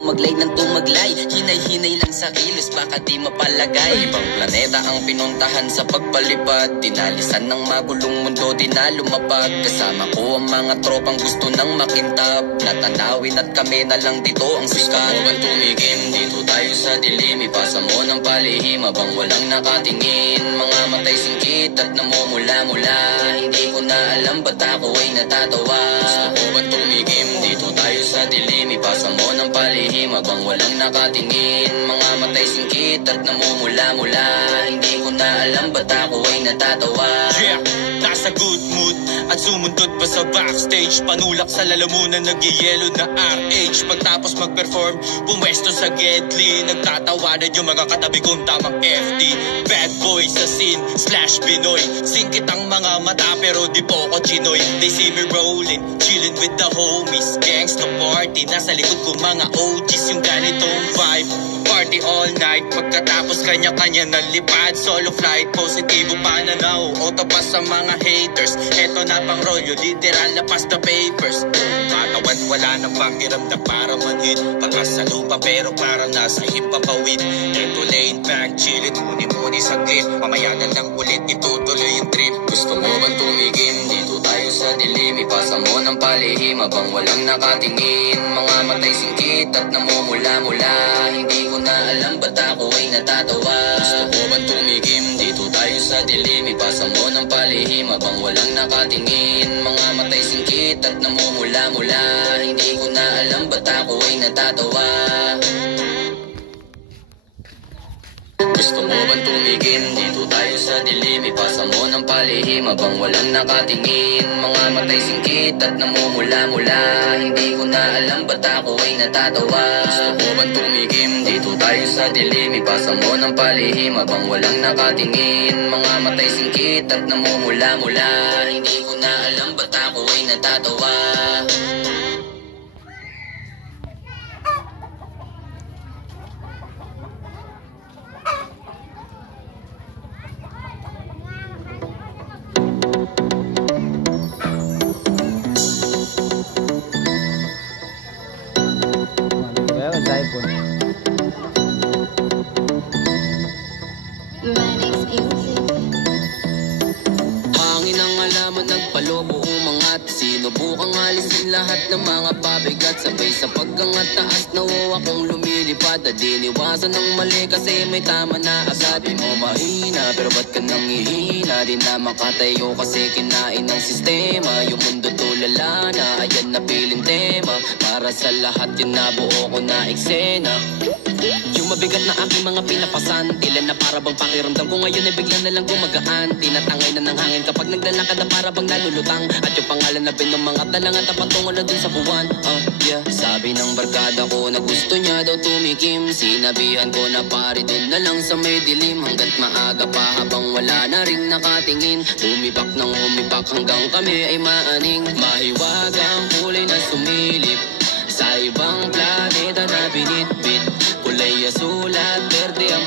Maglay ng tumaglay, hinay-hinay lang sa kilos, baka di mapalagay. Ibang planeta ang pinuntahan sa pagpalipad, dinalisan ng magulong mundo, di na lumapag. Kasama ko ang mga tropang gusto nang makintab, natanawin at kami na lang dito ang sikat. Gusto mo bang tumigim? Dito tayo sa dilim, ipasa mo ng palihim habang walang nakatingin. Mga matay singkit at namumula-mula, hindi ko na alam ba't ako ay natatawa. Gusto mo bang tumigim? Dito tayo sa dilim, ipasa mo ng palihim habang walang nakatingin. Mga matay singkit at namumula-mula, hindi ko na alam ba't ako ay natatawa. Yeah, nasa good mood at sumundot pa sa backstage, panulak sa lalamunan, nagyayelo na RH. Pagtapos mag-perform, pumwesto sa Gedli, nagtatawanan yung mga katabi kong tamang FD. Bad boy sa scene, / Pinoy, singkit ang mga mata pero di po ko chinoy. They see me rolling, chilling with the homies, gangsta party, nasa likod ko mga OGs, yung ganitong vibe. Party all night, pagkatapos kanya-kanya ng lipad, solo flight, positibo pananaw, auto pa sa mga haters. Eto na pang rolyo, literal na pass the papers. Katawan wala nang pakiramdam para manhit, baka sa lupa pero parang nasa himpapawid. Eto laid back, chillin', muni-muni saglit, mamaya na lang ulit itutuloy yung trip. Gusto mo bang tumigim? Dito tayo sa dilim, ipasa mo ng palihim habang walang nakatingin. Mga matay singkit at namumula-mula, hindi ko na alam ba't ako ay natatawa. Gusto mo bang tumigim? Dito tayo sa dilim, ipasa mo ng palihim habang walang nakatingin. Mga matay singkit at namumula-mula, hindi ko na alam ba't ako ay natatawa. Gusto mo bang tumigim? Dito tayo sa dilim, ipasa mo ng palihim habang walang nakatingin. Mga matay singkit at namumula-mula, hindi ko na alam ba't ako ay natatawa. Gusto mo bang tumigim? Dito tayo sa dilim, ipasa mo ng palihim habang walang nakatingin. Mga matay singkit at namumula-mula, hindi ko na alam ba't ako ay natatawa. Hangin ang alaman, nagpalobo umangat, sinubukang alisin lahat ng mga pabigat. Sabay sa pagkangat taas, nauwa kong lumilipad, at diniwasan ng mali kasi may tama na agad. Sabi mo mahina, pero ba't ka nang hihina? Di na makatayo kasi kinain ng sistema. Yung mundo tulala na, ayan na piling tema. Para sa lahat yun nabuo ko na eksena. Yung mabigat na aking mga pinapasan, tila na para bang pakiramdam ko ngayon ay bigla na lang gumagaan. Tinatangay na ng hangin kapag naglalakad na para bang nalulutang. At yung pangalan na mga talangan tapatungo na dun sa buwan. Yeah. Sabi ng barkada ko na gusto niya daw tumikim, sinabihan ko na pare dun na lang sa may dilim. Hanggat maaga pa habang wala na ring nakatingin, humibak ng humibak hanggang kami ay maaning. Mahiwagang kulay na sumilip sa ibang planeta na binitbit, kulay asul at berde ang